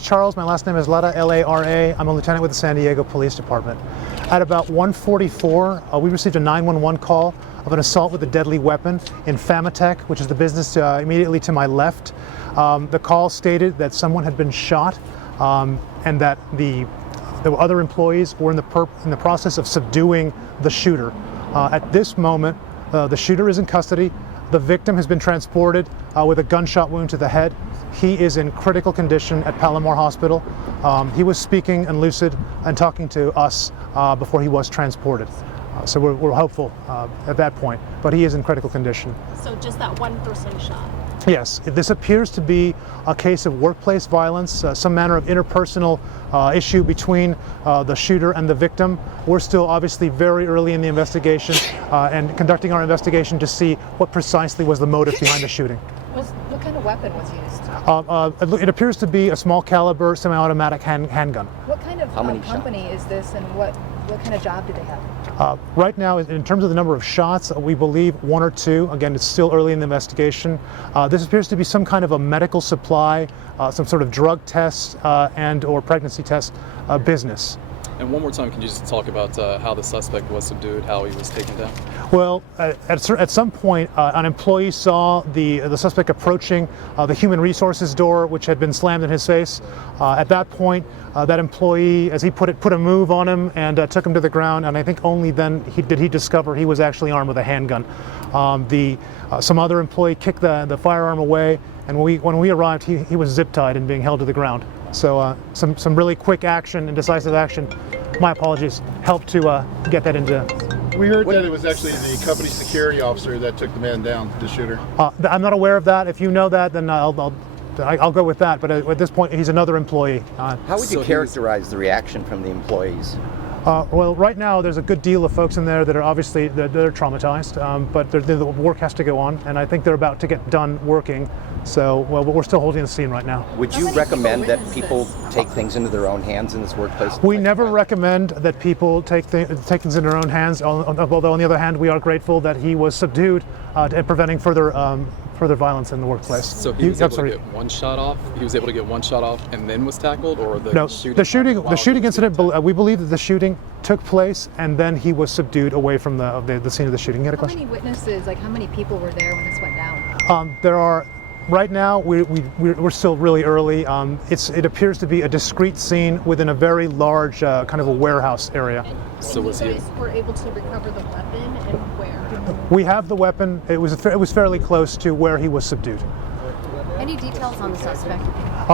is Charles. My last name is Lara, L-A-R-A. I'm a lieutenant with the San Diego Police Department. At about 1:44, we received a 911 call of an assault with a deadly weapon in Phamatech, which is the business immediately to my left. The call stated that someone had been shot and that the other employees were in the process of subduing the shooter. At this moment, the shooter is in custody. The victim has been transported with a gunshot wound to the head. He is in critical condition at Palomar Hospital. He was speaking and lucid and talking to us before he was transported. So we're hopeful at that point, but he is in critical condition. So just that one person shot? Yes, this appears to be a case of workplace violence, some manner of interpersonal issue between the shooter and the victim. We're still obviously very early in the investigation and conducting our investigation to see what precisely was the motive behind the shooting. What kind of weapon was used? It appears to be a small caliber semi-automatic handgun. What kind of company is this, and what kind of job do they have? Right now, in terms of the number of shots, we believe 1 or 2. Again, it's still early in the investigation. This appears to be some kind of a medical supply, some sort of drug test and or pregnancy test business. And one more time, can you just talk about how the suspect was subdued, how he was taken down? Well, at some point, an employee saw the suspect approaching the human resources door, which had been slammed in his face. At that point, that employee, as he put it, put a move on him and took him to the ground. And I think only then did he discover he was actually armed with a handgun. Some other employee kicked the firearm away, and when we arrived, he was zip-tied and being held to the ground. So some really quick action and decisive action, my apologies, helped to get that into. We heard that it was actually the company security officer that took the man down, the shooter. I'm not aware of that. If you know that, then I'll go with that. But at this point, he's another employee. How would you characterize the reaction from the employees? Well, right now there's a good deal of folks in there that are obviously they're traumatized, but the work has to go on, and I think they're about to get done working. So, well, we're still holding the scene right now. Would you recommend that people take things into their own hands in this workplace? We never recommend that people take things in their own hands, although on the other hand, we are grateful that he was subdued and preventing further violence in the workplace. So he was able to get one shot off? He was able to get one shot off and then was tackled, or the shooting incident, we believe that the shooting took place and then he was subdued away from the scene of the shooting. You had a question? How many witnesses, like how many people were there when this went down? There are. Right now, we're still really early. It appears to be a discrete scene within a very large kind of a warehouse area. So you guys were able to recover the weapon, and where? We have the weapon. It was fairly close to where he was subdued. Any details on the suspect?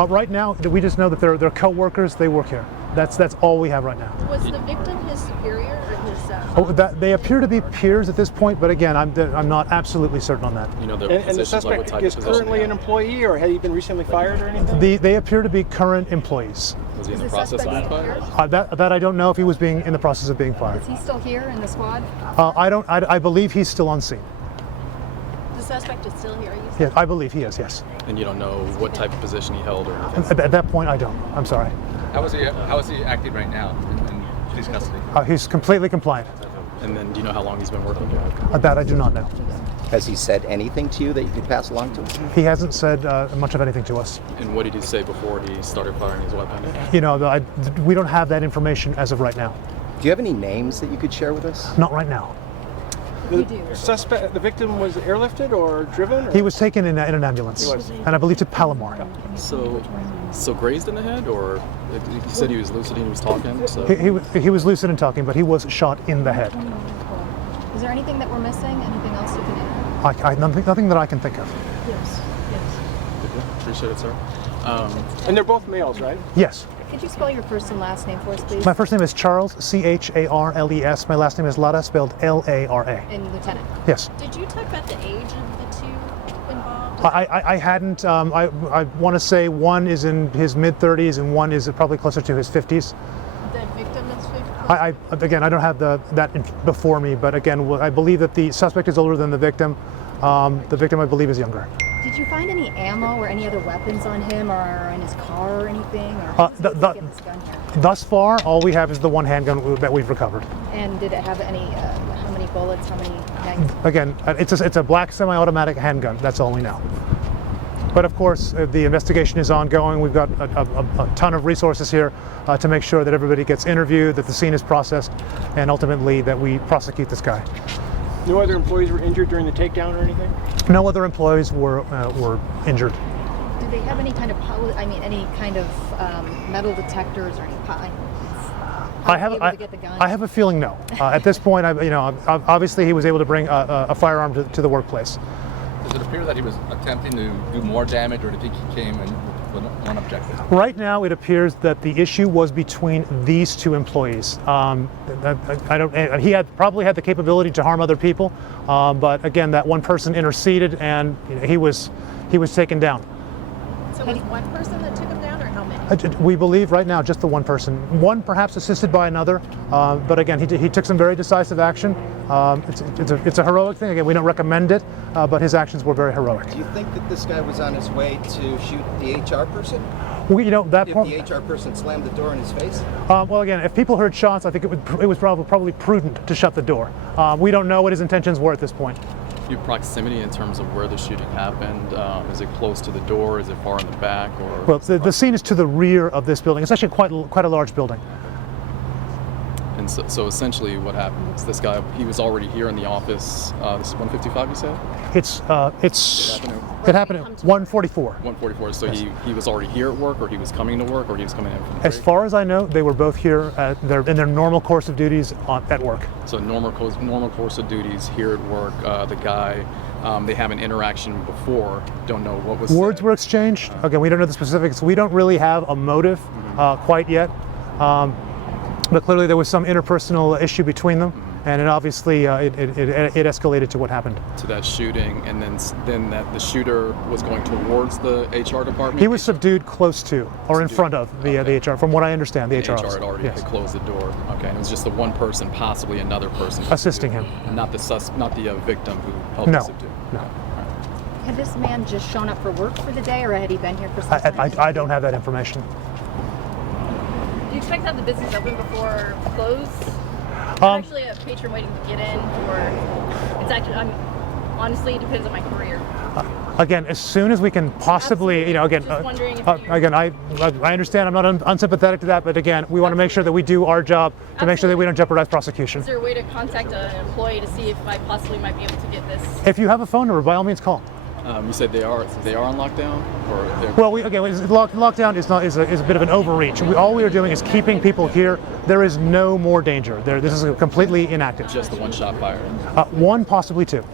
Right now, we just know that they're co-workers. They work here. That's all we have right now. Was the victim his superior or his? They appear to be peers at this point, but again, I'm not absolutely certain on that. You know, and the suspect is currently an employee, or had he been recently fired or anything? They appear to be current employees. Was he in the process of being fired? That I don't know if he was in the process of being fired. Is he still here in the squad? I believe he's still on scene. The suspect is still here. Yeah, I believe he is. Yes. And you don't know what type of position he held or anything? At that point, I don't. I'm sorry. How is he acting right now in police custody? He's completely compliant. And then do you know how long he's been working? That I do not know. Has he said anything to you that you could pass along to him? He hasn't said much of anything to us. And what did he say before he started firing his weapon? You know, we don't have that information as of right now. Do you have any names that you could share with us? Not right now. The victim was airlifted or driven? Or? He was taken in an ambulance, and I believe to Palomar. So grazed in the head, or he said he was lucid and he was talking? So he was lucid and talking, but he was shot in the head. Is there anything that we're missing? Anything else you can add? Nothing that I can think of. Yes. Appreciate it, sir. And they're both males, right? Yes. Could you spell your first and last name for us, please? My first name is Charles, C-H-A-R-L-E-S. My last name is Lara, spelled L-A-R-A. And Lieutenant? Yes. Did you talk about the age of the two involved? I hadn't. I want to say one is in his mid-30s and one is probably closer to his 50s. The victim is 50? Again, I don't have that before me, but again, I believe that the suspect is older than the victim. The victim, I believe, is younger. Did you find any ammo or any other weapons on him or in his car or anything? Or this gun here? Thus far, all we have is the one handgun that we've recovered. And did it have any, how many bullets, how many mags? Again, it's a black semi-automatic handgun. That's all we know. But of course, the investigation is ongoing. We've got a ton of resources here to make sure that everybody gets interviewed, that the scene is processed, and ultimately that we prosecute this guy. No other employees were injured during the takedown or anything? No other employees were injured. Do they have any kind of, any kind of metal detectors or any? I have a feeling no. At this point, obviously he was able to bring a firearm to the workplace. Does it appear that he was attempting to do more damage, or do you think he came in with one objective? Right now, it appears that the issue was between these two employees. He probably had the capability to harm other people, but again, that one person interceded, and he was taken down. So was one person that took him down, or how many? We believe right now just the one person. One perhaps assisted by another, but again, he took some very decisive action. It's a heroic thing. Again, we don't recommend it, but his actions were very heroic. Do you think that this guy was on his way to shoot the HR person? If the HR person slammed the door in his face? Well, again, if people heard shots, I think it was probably prudent to shut the door. We don't know what his intentions were at this point. Your proximity in terms of where the shooting happened, is it close to the door? Is it far in the back? Or well, the scene is to the rear of this building. It's actually quite a large building. And so essentially, what happened was this guy, he was already here in the office. This is 155, you said? It happened at 144. 144. So yes. he was already here at work, or he was coming to work, or he was coming in from the break? As far as I know, they were both here in their normal course of duties at work. So normal course of duties here at work. The guy, they have an interaction before. Don't know what was words said. were exchanged. Again, we don't know the specifics. We don't really have a motive quite yet. But clearly there was some interpersonal issue between them, and it obviously it escalated to what happened. To that shooting, and then that the shooter was going towards the HR department? He was subdued close to, or in front of the HR, from what I understand, the HR officer. had already had closed the door. Okay, and it was just the one person, possibly another person. Assisting him. And not the victim who helped him subdue. No. Had this man just shown up for work for the day, or had he been here for some time? I don't have that information. Do you expect to have the business open before close? Actually a patron waiting to get in, or it's actually, honestly, it depends on my career. Again, as soon as we can possibly, Just wondering if again, I understand. I'm not unsympathetic to that, but again, we want to make sure that we do our job to make sure that we don't jeopardize prosecution. Is there a way to contact an employee to see if I possibly might be able to get this? If you have a phone number, by all means, call. You said they are on lockdown, or well, lockdown is a bit of an overreach. All we are doing is keeping people here. There is no more danger. This is completely inactive. Just the one shot fire. One, possibly two.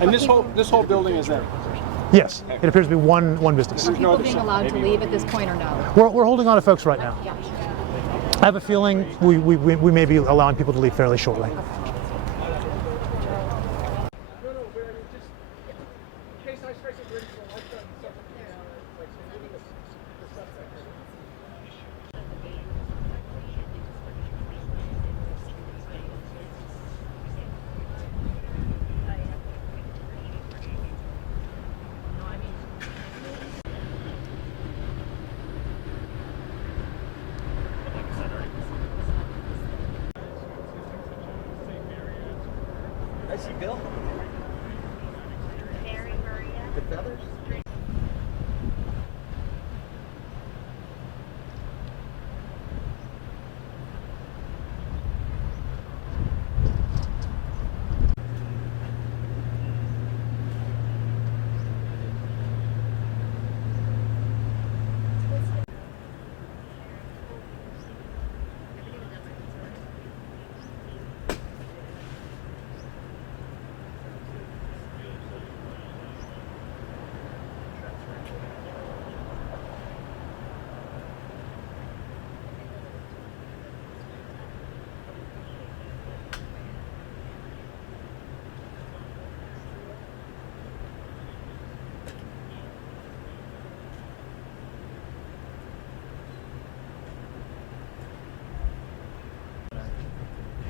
And this whole building is there? Yes, it appears to be one business. Are people being allowed to leave at this point, or no? We're holding on to folks right now. Yeah. I have a feeling we may be allowing people to leave fairly shortly. I see Bill. The feathers?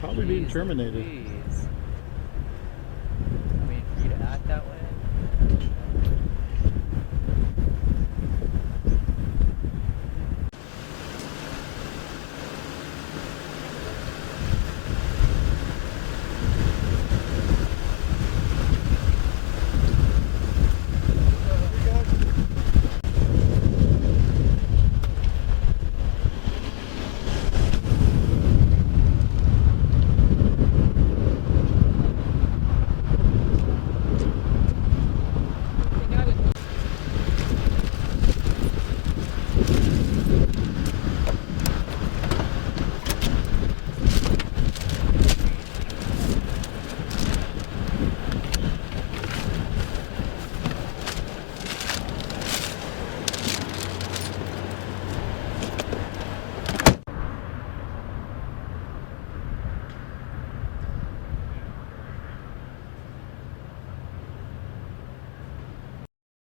Probably being terminated. I mean, for you to act that way.